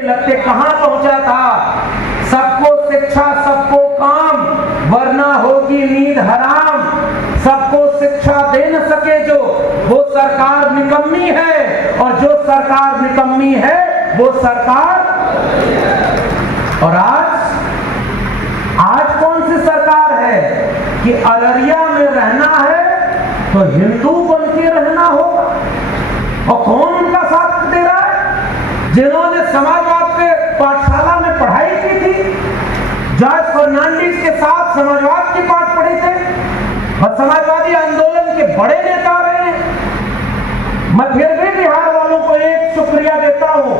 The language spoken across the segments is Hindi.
लगते कहां पहुंचा था। सबको शिक्षा सबको काम, वरना होगी नींद हराम। सबको शिक्षा दे न सके जो, वो सरकार निकम्मी है, और जो सरकार निकम्मी है वो सरकार। और आज कौन सी सरकार है कि अररिया में रहना है तो हिंदू बन के रहना होगा। और कौन उनका साथ दे रहा है? जिन्होंने समाजवाद के पाठशाला में पढ़ाई की थी, जॉर्ज फर्नांडिस के साथ समाजवाद की पाठ पढ़े थे, और समाजवादी आंदोलन के बड़े नेता रहे हैं। मैं फिर भी बिहार वालों को एक शुक्रिया देता हूं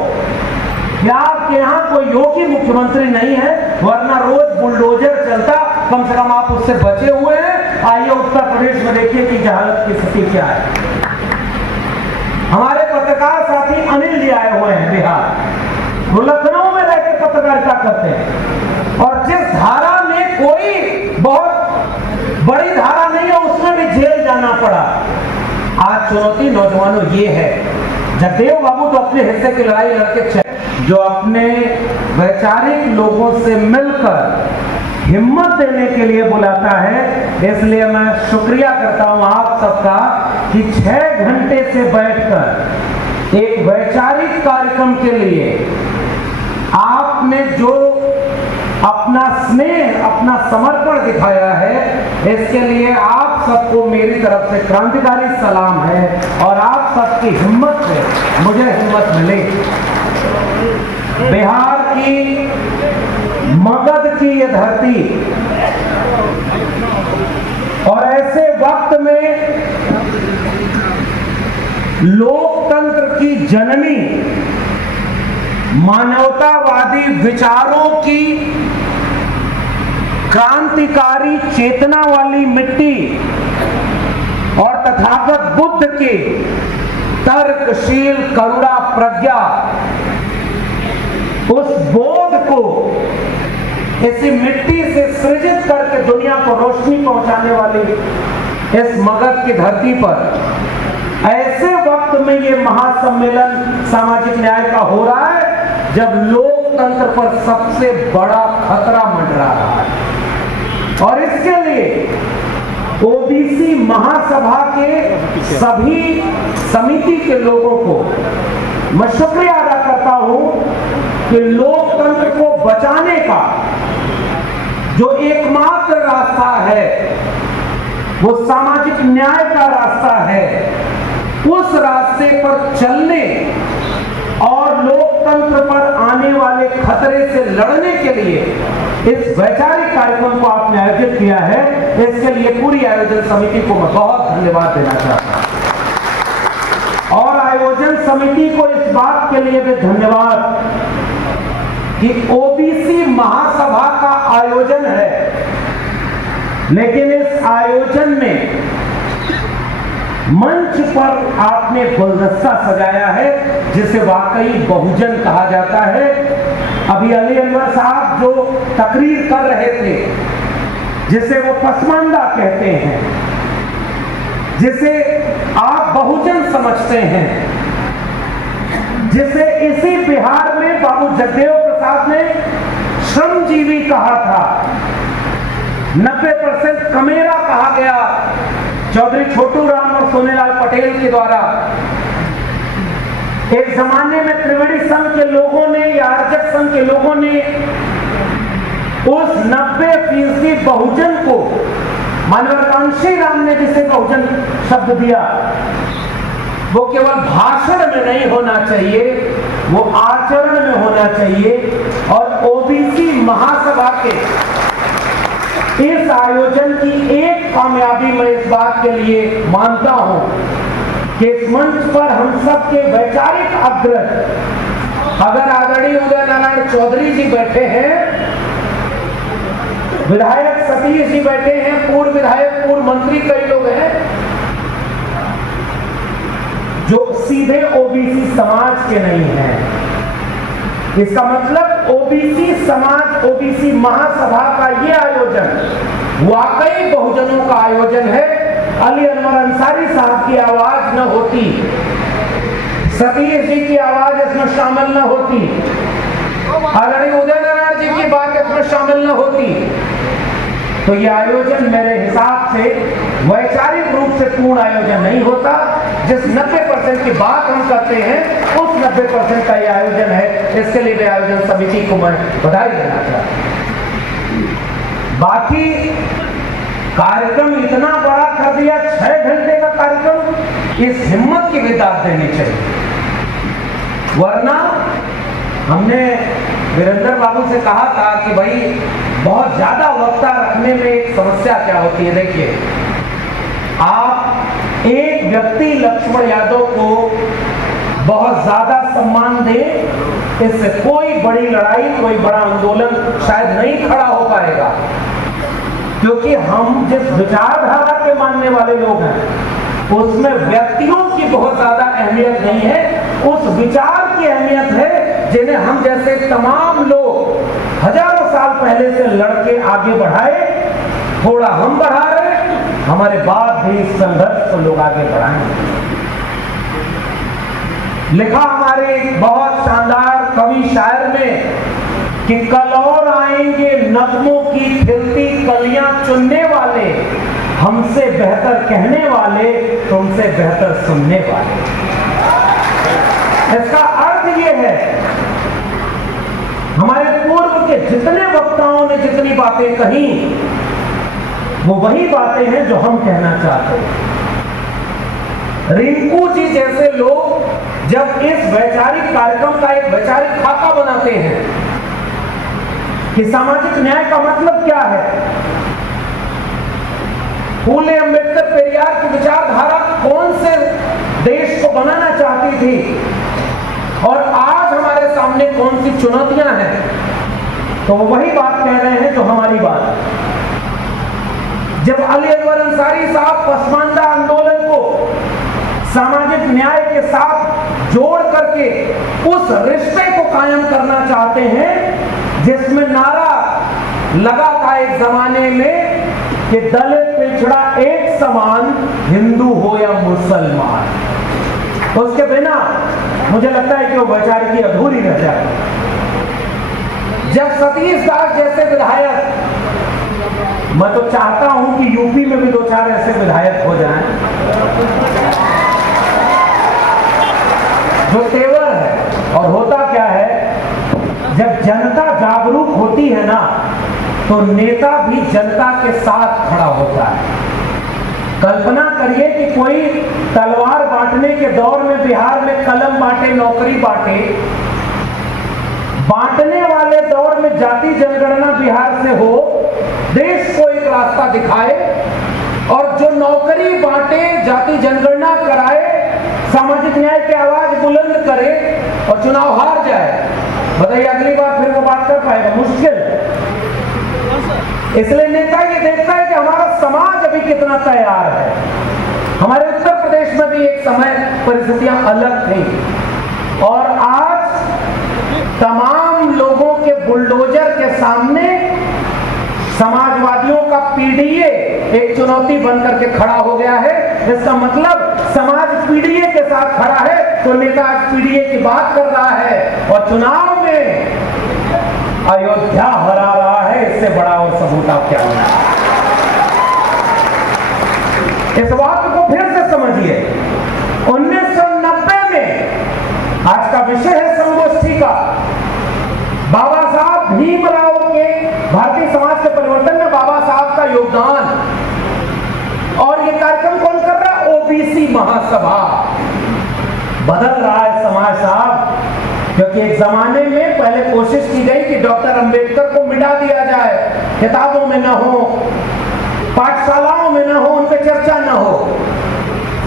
कि आपके यहाँ कोई योगी मुख्यमंत्री नहीं है, वरना रोज बुलडोजर चलता। कम से कम आप उससे बचे हुए हैं। आइए उत्तर प्रदेश में देखिए कि जहालत की स्थिति क्या है। हमारे पत्रकार साथी अनिल जी आए हुए हैं बिहार, वो लखनऊ में रहकर पत्रकारिता करते हैं, और जिस धारा में कोई बहुत बड़ी धारा नहीं है उसमें भी जेल जाना पड़ा। आज चुनौती नौजवानों ये है, जगदेव बाबू तो अपने हिस्से की लड़ाई लड़के जो अपने वैचारिक लोगों से मिलकर हिम्मत देने के लिए बुलाता है। इसलिए मैं शुक्रिया करता हूं आप सबका कि 6 घंटे से बैठकर एक वैचारिक कार्यक्रम के लिए आपने जो अपना स्नेह, अपना समर्पण दिखाया है, इसके लिए आप सबको मेरी तरफ से क्रांतिकारी सलाम है। और आप सबकी हिम्मत से मुझे हिम्मत मिली। बिहार की, मगध की ये धरती, और ऐसे वक्त में लोकतंत्र की जननी, मानवतावादी विचारों की क्रांतिकारी चेतना वाली मिट्टी, और तथागत बुद्ध के तर्कशील करुणा प्रज्ञा, उस बोध को इसी मिट्टी से सृजित करके दुनिया को रोशनी पहुंचाने वाली इस मगध की धरती पर ऐसे वक्त में ये महासम्मेलन सामाजिक न्याय का हो रहा है, जब लोकतंत्र पर सबसे बड़ा खतरा मंडरा रहा है। और इसके लिए ओबीसी महासभा के सभी समिति के लोगों को मैं शुक्रिया अदा करता हूं कि लोकतंत्र को बचाने का जो एकमात्र रास्ता है वो सामाजिक न्याय का रास्ता है। उस रास्ते पर चलने और लोकतंत्र पर आने वाले खतरे से लड़ने के लिए इस वैचारिक कार्यक्रम को आपने आयोजित किया है। इसके लिए पूरी आयोजन समिति को मैं बहुत धन्यवाद देना चाहता हूं। और आयोजन समिति को इस बात के लिए भी धन्यवाद कि ओबीसी महासभा का आयोजन है, लेकिन इस आयोजन में मंच पर आपने गुलदस्ता सजाया है जिसे वाकई बहुजन कहा जाता है। अभी अली अनवर साहब जो तकरीर कर रहे थे, जिसे वो पसमानदा कहते हैं, जिसे आप बहुजन समझते हैं, जिसे इसी बिहार में बाबू जगदेव प्रसाद ने श्रमजीवी कहा था, 90% कमेरा कहा गया चौधरी छोटू राम और सोनेलाल पटेल के द्वारा। एक जमाने में त्रिवेणी संघ के लोगों ने या आर्जक संघ के लोगों ने उस 90% बहुजन को, मानवर कांशी राम ने जिसे बहुजन शब्द दिया, वो केवल भाषण में नहीं होना चाहिए, वो आचरण में होना चाहिए। और ओबीसी महासभा के इस आयोजन की एक कामयाबी मैं इस बात के लिए मानता हूं कि इस मंच पर हम सबके वैचारिक अग्रज, अगर आदरणीय उदय नारायण चौधरी जी बैठे हैं, विधायक सतीश जी बैठे हैं, पूर्व विधायक, पूर्व मंत्री कई लोग हैं जो सीधे ओबीसी समाज के नहीं हैं। इसका मतलब ओबीसी समाज, ओबीसी महासभा का ये आयोजन वाकई बहुजनों का आयोजन है। अली अनवर अंसारी साहब की आवाज न होती, सतीश जी की आवाज इसमें शामिल न होती, आदरणीय उदय नारायण जी की बात इसमें शामिल न होती तो ये आयोजन मेरे हिसाब से वैचारिक रूप से पूर्ण आयोजन नहीं होता। जिस 90% की बात हम करते हैं उस 90% का ये आयोजन है। इसके लिए आयोजन समिति को मैं बधाई देना चाहता हूं। बाकी कार्यक्रम इतना बड़ा कर दिया, 6 घंटे का कार्यक्रम, इस हिम्मत की भी दाद देनी चाहिए। वरना हमने वीरेंद्र बाबू से कहा था कि भाई बहुत ज्यादा वक्ता रखने में एक समस्या क्या होती है। देखिए, आप एक व्यक्ति लक्ष्मण यादव को बहुत ज्यादा सम्मान दें, इससे कोई बड़ी लड़ाई, कोई बड़ा आंदोलन शायद नहीं खड़ा हो पाएगा। क्योंकि हम जिस विचारधारा के मानने वाले लोग हैं उसमें व्यक्तियों की बहुत ज्यादा अहमियत नहीं है, उस विचार की अहमियत है जिन्हें हम जैसे तमाम लोग हजारों साल पहले से लड़के आगे बढ़ाए। थोड़ा हम बढ़ा रहे, हमारे बाद भी इस संघर्ष को लोग आगे बढ़ाएंगे। लिखा हमारे बहुत शानदार कवि शायर में कि कल और आएंगे नगमों की खिलती कलियां चुनने वाले, हमसे बेहतर कहने वाले, तुमसे बेहतर सुनने वाले। इसका अर्थ ये है, हमारे पूर्व के जितने वक्ताओं ने जितनी बातें कही वो वही बातें हैं जो हम कहना चाहते हैं। रिंकू जी जैसे लोग जब इस वैचारिक कार्यक्रम का एक वैचारिक खाका बनाते हैं कि सामाजिक न्याय का मतलब क्या है, फूले अंबेडकर पेरियार की विचारधारा कौन से देश को बनाना चाहती थी और आज हमारे सामने कौन सी चुनौतियां हैं, तो वो वही बात कह रहे हैं जो हमारी बात है। जब अली अनवर अंसारी साहब पसमानदा आंदोलन को सामाजिक न्याय के साथ जोड़ करके उस रिश्ते को कायम करना चाहते हैं जिसमें नारा लगा था एक जमाने में कि दलित पिछड़ा एक समान, हिंदू हो या मुसलमान। उसके बिना मुझे लगता है कि वो वैचारिकी अधूरी रह जाती। जब सतीश दास जैसे विधायक, मैं तो चाहता हूं कि यूपी में भी 2-4 ऐसे विधायक हो जाएं जो तेवर है। और होता क्या है, जब जनता जागरूक होती है ना तो नेता भी जनता के साथ खड़ा होता है। कल्पना करिए कि कोई तलवार बांटने के दौर में बिहार में कलम बांटे, नौकरी बांटे, बांटने वाले दौर में जाति जनगणना बिहार से हो, देश को एक रास्ता दिखाए, और जो नौकरी बांटे, जाति जनगणना कराए, सामाजिक न्याय की आवाज बुलंद करे और चुनाव हार जाए, बताइए अगली बार फिर वो बात कर पाएगा? मुश्किल। इसलिए नेता ये देखता है कि हमारा समाज अभी कितना तैयार है। हमारे उत्तर प्रदेश में भी एक समय परिस्थितियां अलग थी और आज तमाम लोगों के बुलडोजर के सामने समाजवादियों का पीडीए एक चुनौती बनकर के खड़ा हो गया है। इसका मतलब समाज पीडीए के साथ खड़ा है तो नेता आज पीडीए की बात कर रहा है और चुनाव में अयोध्या हरा रहा है। इससे बड़ा और सबूत आप क्या होना। इस बात को फिर से समझिए। 1990 में, आज का विषय है संगोष्ठी का, बाबा साहब भीमराव के भारतीय समाज के परिवर्तन में बाबा साहब का योगदान, और ये कार्यक्रम कौन कर रहा है? ओबीसी महासभा। बदल रहा है समाज साहब, क्योंकि एक जमाने में पहले कोशिश की गई कि डॉक्टर अंबेडकर को मिटा दिया जाए, किताबों में न हो, पाठशालाओं में न हो, उन पर चर्चा न हो।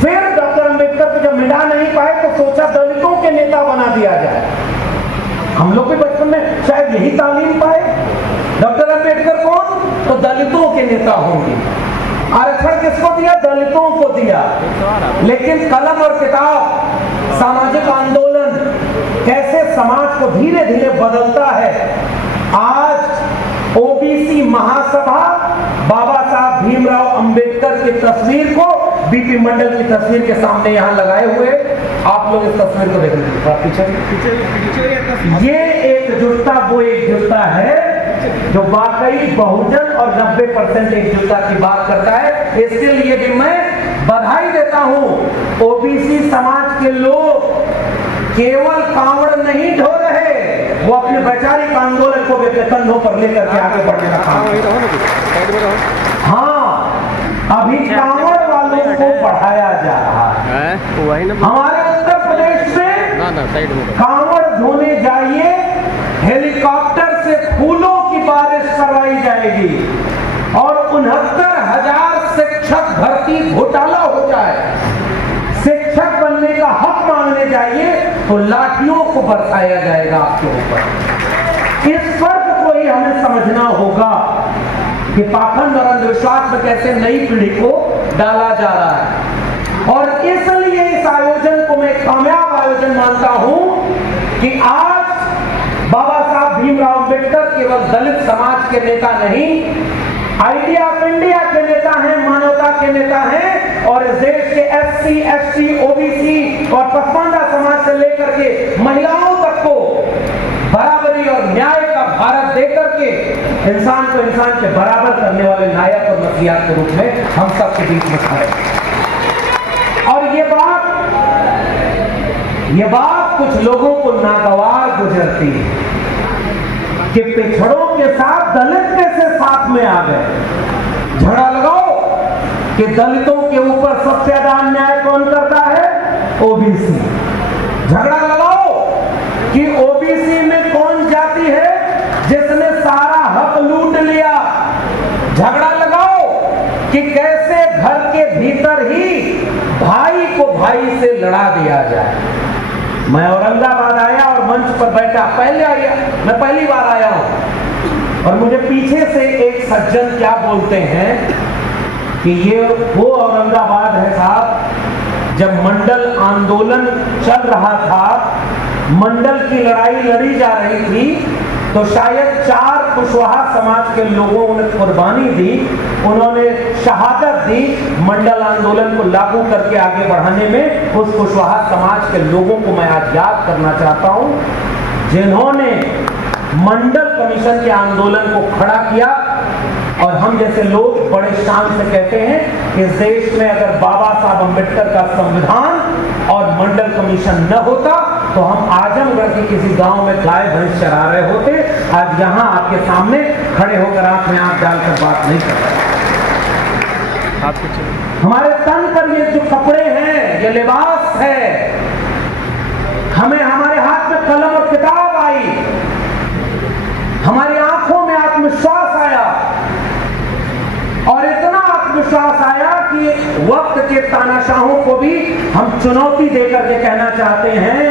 फिर डॉक्टर अंबेडकर को जब मिटा नहीं पाए तो सोचा दलितों के नेता बना दिया जाए। हम लोग भी बचपन में शायद यही तालीम पाए, डॉक्टर अंबेडकर कौन? तो दलितों के नेता होंगे। आरक्षण किसको दिया? दलितों को दिया। लेकिन कलम और किताब, सामाजिक आंदोलन कैसे समाज को धीरे धीरे बदलता है। आज ओबीसी महासभा बाबा साहब भीमराव अंबेडकर की तस्वीर को बीपी मंडल की तस्वीर के सामने यहाँ लगाए हुए, आप लोग इस तस्वीर को देख लीजिए। ये एकजुटता वो एकजुटता है जो वाकई बहुजन और 90% एकजुटता की बात करता है। इसके लिए भी मैं बधाई देता हूं। ओबीसी समाज के लोग केवल कांवड़ नहीं ढो रहे, वो अपने वैचारिक आंदोलन को भी अपने कंधों पर लेकर के आगे बढ़ने का काम। हाँ, अभी कांवड़ वालों को बढ़ाया जा रहा है। हमारे उत्तर प्रदेश में कांवड़ धोने जाइए, हेलीकॉप्टर से फूलों की बारिश करवाई जाएगी और 69,000 शिक्षक भर्ती घोटाला हो जाए। शिक्षक बनने का हक मांगने जाइए तो लाठियों को बरसाया जाएगा आपके ऊपर। इस फर्क को ही हमें समझना होगा कि पाखंड और अंधविश्वास में कैसे नई पीढ़ी को डाला जा रहा है। और इसलिए इस आयोजन को मैं कामयाब आयोजन मानता हूं कि आज बाबा साहब भीमराव अंबेडकर केवल दलित समाज के नेता नहीं, आइडिया ऑफ इंडिया के नेता हैं, मानवता के नेता हैं और इस देश के एससी, एसटी, ओबीसी और पसमानदा समाज से लेकर के महिलाओं तक को बराबरी और न्याय का भारत देकर के इंसान को इंसान के बराबर करने वाले नायक और नसीहत के रूप में हम सबके बीच में खड़े। और ये बात कुछ लोगों को नागवार गुजरती है कि पिछड़ों के साथ दलित कैसे साथ में आ गए। झगड़ा लगाओ कि दलितों के ऊपर सबसे ज्यादा अन्याय कौन करता है? ओबीसी। झगड़ा लगाओ कि ओबीसी में कौन जाति है जिसने सारा हक लूट लिया। झगड़ा लगाओ कि कैसे घर के भीतर ही भाई को भाई से लड़ा दिया जाए। मैं औरंगाबाद आया और मंच पर बैठा, मैं पहली बार आया हूं और मुझे पीछे से एक सज्जन क्या बोलते हैं कि ये वो औरंगाबाद है साहब जब मंडल आंदोलन चल रहा था, मंडल की लड़ाई लड़ी जा रही थी तो शायद 4 कुशवाहा समाज के लोगों ने कुर्बानी दी, उन्होंने शहादत दी मंडल आंदोलन को लागू करके आगे बढ़ाने में। उस कुशवाहा समाज के लोगों को मैं आज याद करना चाहता हूं जिन्होंने मंडल कमीशन के आंदोलन को खड़ा किया। और हम जैसे लोग बड़े शान से कहते हैं इस देश में अगर बाबा साहब अम्बेडकर का संविधान और मंडल कमीशन न होता तो हम आजमगढ़ के किसी गांव में गाय भैंस चरा रहे होते। आज यहां आपके सामने खड़े होकर आंख में आंख डालकर बात नहीं कर रहे। हमारे तन पर ये जो कपड़े हैं, ये लिबास है, हमें हमारे हाथ में कलम और किताब आई, हमारी आंखों में आत्मविश्वास आया और इतना आत्मविश्वास आया कि वक्त के तानाशाहों को भी हम चुनौती देकर के कहना चाहते हैं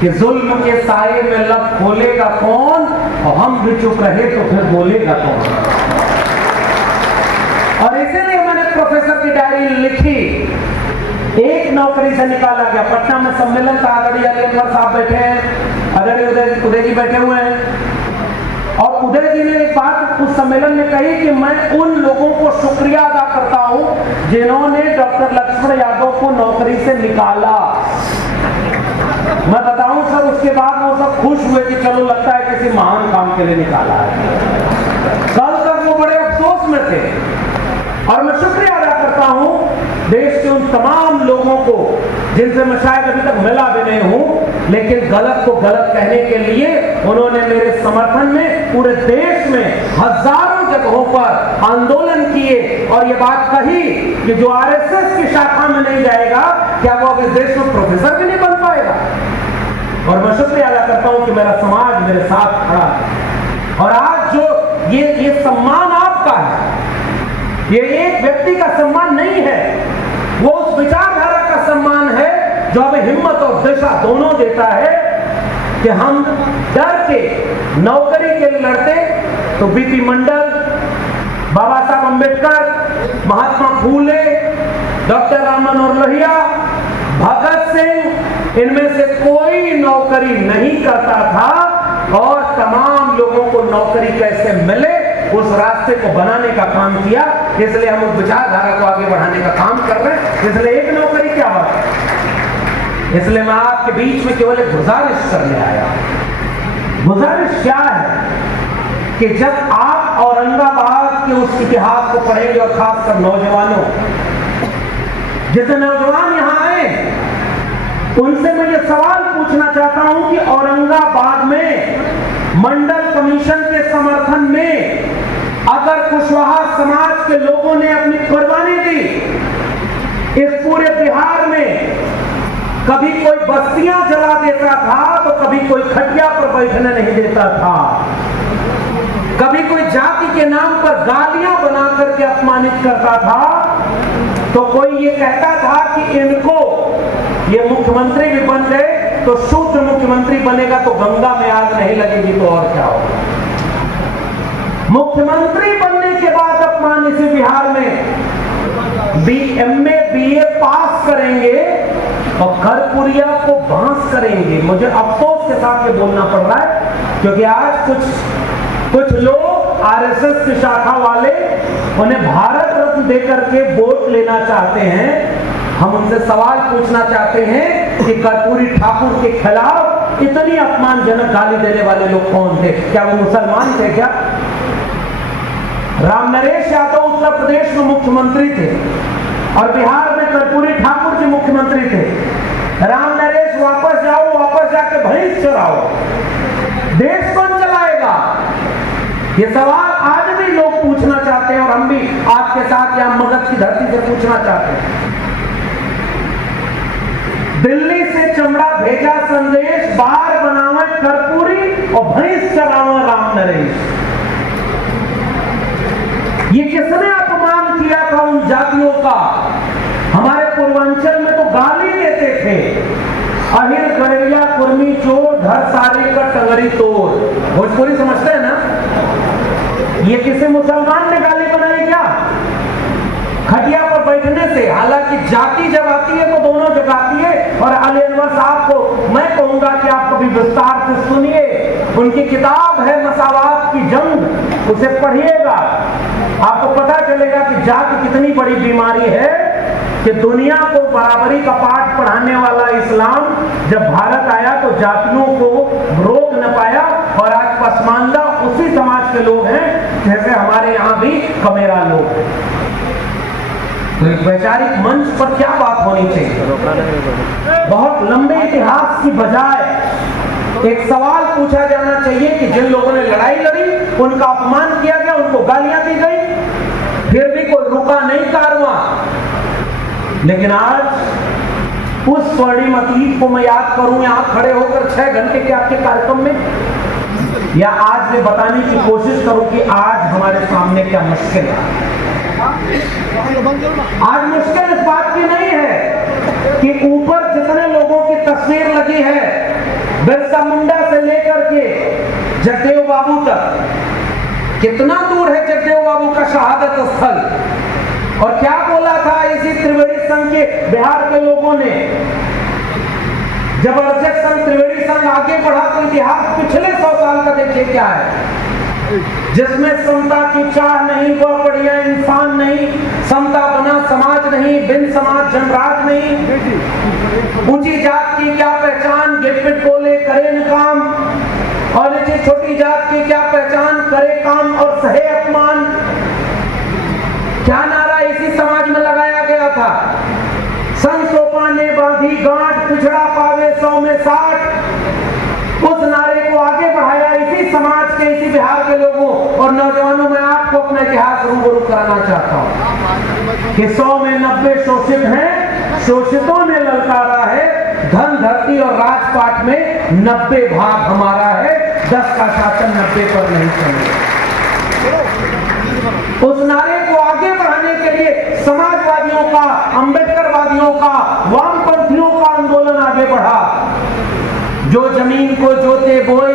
कि जुल्म के साए में लब खोलेगा कौन, और हम भी चुप रहे तो फिर बोलेगा कौन। और इसीलिए मैंने प्रोफेसर की डायरी लिखी। एक नौकरी से निकाला गया, पटना में सम्मेलन था, आदरणीय अलीअकबर साहब बैठे हैं, आदरणीय उदय जी बैठे हुए हैं और उदय जी ने एक बात उस सम्मेलन में कही कि मैं उन लोगों को शुक्रिया अदा करता हूं जिन्होंने डॉक्टर लक्ष्मण यादव को नौकरी से निकाला। मैं बताऊं सर, उसके बाद वो सब खुश हुए कि चलो लगता है किसी महान काम के लिए निकाला है। कल तक वो बड़े अफसोस में थे और मैं शुक्रिया अदा करता हूं देश के उन तमाम लोगों को जिनसे मैं शायद अभी तक मिला भी नहीं हूं, लेकिन गलत को गलत कहने के लिए उन्होंने मेरे समर्थन में पूरे देश में हजारों जगहों पर आंदोलन किए और ये बात कही कि जो आरएसएस की शाखा में नहीं जाएगा क्या वो अब इस देश में प्रोफेसर भी नहीं बन पाएगा। और मैं शुक्रिया अदा करता हूं कि मेरा समाज मेरे साथ खड़ा है। और आज जो ये सम्मान आपका है, ये एक व्यक्ति का सम्मान नहीं है, वो उस विचारधारा का सम्मान है जो हमें हिम्मत और दिशा दोनों देता है कि हम डर के नौकरी के लिए लड़ते तो बीपी मंडल, बाबा साहब अम्बेडकर, महात्मा फूले, डॉक्टर राम मनोहर लोहिया, भगत सिंह, इनमें से कोई नौकरी नहीं करता था और तमाम लोगों को नौकरी कैसे मिले उस रास्ते को बनाने का काम किया। इसलिए हम उस विचारधारा को आगे बढ़ाने का काम कर रहे हैं। इसलिए एक नौकरी क्या बात है, इसलिए मैं आपके बीच में केवल एक गुजारिश करने आया। गुजारिश क्या है कि जब आप औरंगाबाद के उस इतिहास को पढ़ेंगे, और खासकर नौजवानों, जितने नौजवान यहाँ आए उनसे मैं ये सवाल पूछना चाहता हूं कि औरंगाबाद में मंडल कमीशन के समर्थन में अगर कुशवाहा समाज के लोगों ने अपनी कुर्बानी दी, इस पूरे बिहार में कभी कोई बस्तियां जला देता था तो कभी कोई खटिया पर बैठने नहीं देता था, कभी कोई जाति के नाम पर गालियां बना करके अपमानित करता था, तो कोई ये कहता था कि इनको ये मुख्यमंत्री भी बन गए तो शूद्र मुख्यमंत्री बनेगा तो गंगा में आग नहीं लगेगी तो और क्या होगा। मुख्यमंत्री बनने के बाद अपमान इसे बिहार में MA BA पास करेंगे और कर्पूरिया को बांस करेंगे। मुझे अफसोस के साथ ये बोलना पड़ रहा है क्योंकि आज कुछ लोग RSS की शाखा वाले उन्हें भारत रत्न देकर के वोट लेना चाहते हैं। हम उनसे सवाल पूछना चाहते हैं कि कर्पूरी ठाकुर के खिलाफ इतनी अपमानजनक गाली देने वाले लोग कौन थे? क्या वो मुसलमान थे? क्या राम नरेश यादव उत्तर प्रदेश में मुख्यमंत्री थे और बिहार में कर्पूरी ठाकुर जी मुख्यमंत्री थे। राम नरेश वापस जाओ, वापस जाके भैंस चराओ, देश कौन चलाएगा? ये सवाल आज भी लोग पूछना चाहते हैं और हम भी आपके साथ यहां मगध की धरती से पूछना चाहते हैं। दिल्ली से चमड़ा भेजा संदेश, बार बनावे कर्पूरी और भैंस चरावा राम नरेश। ये किसने अपमान किया था उन जातियों का? हमारे पूर्वांचल में तो गाली देते थे, अहिर गड़रिया कुर्मी चोर, धर सारे का टंगरी तोड़। भोजपुरी समझते हैं ना? ये किसी मुसलमान ने गाली बनाई क्या? खटिया पर बैठने से। हालांकि जाति जब आती है तो दोनों जगह आती है। और अली अनवर साहब को मैं कहूंगा कि आप कभी विस्तार से सुनिए, उनकी किताब है मसावात की जंग, उसे पढ़िएगा, आपको पता चलेगा कि जाति कितनी बड़ी बीमारी है कि दुनिया को बराबरी का पाठ पढ़ाने वाला इस्लाम जब भारत आया तो जातियों को रोक न पाया और आज पसमानदा उसी समाज के लोग हैं जैसे हमारे यहाँ भी कमेरा लोग हैं। तो एक वैचारिक मंच पर क्या बात होनी चाहिए? बहुत लंबे इतिहास की बजाय एक सवाल पूछा जाना चाहिए कि जिन लोगों ने लड़ाई लड़ी, उनका अपमान किया गया, उनको गालियां दी गई, फिर भी कोई रुका नहीं कारवां। लेकिन आज उस स्वर्णिम अतीत को मैं याद करूं यहां खड़े होकर 6 घंटे के आपके कार्यक्रम में, या आज मैं बताने की कोशिश करूं कि आज हमारे सामने क्या मुश्किल है। आज मुश्किल इस बात की नहीं है कि ऊपर जितने लोगों की तस्वीर लगी है, बिरसा मुंडा से लेकर के जगदेव बाबू तक, कितना दूर है जगदेव बाबू का शहादत स्थल? और क्या बोला था इसी त्रिवेणी संघ के बिहार के लोगों ने? जब अरजक संघ त्रिवेणी संघ आगे बढ़ा तो इतिहास पिछले 100 साल का देखिए क्या है, जिसमें समता की चाह नहीं, वह बढ़िया इंसान नहीं, समता बना समाज नहीं, बिन समाज जनराज नहीं, ऊंची जात की क्या पहचान, गिरपिट बोले करे न काम, और नीचे छोटी जात की क्या पहचान, करे काम और सहे अपमान। क्या नारा इसी समाज में लगाया गया था? संसोपा ने बांधी गांठ, पिछड़ा पावे 100 में 60। उस नारे को आगे बढ़ाया इसी समाज के, इसी बिहार के लोगों और नौजवानों में। आपको अपना इतिहास रूबरू कराना चाहता हूं कि 100 में 90 शोषित हैं, शोषितों ने ललकारा है, धन धरती और राजपाट में 90 भाग हमारा है, 10 का शासन 90 पर नहीं चलेगा। उस नारे को आगे बढ़ाने के लिए समाजवादियों का, अंबेडकरवादियों का, वामपंथियों का आंदोलन आगे बढ़ा। जो जमीन को जोते बोए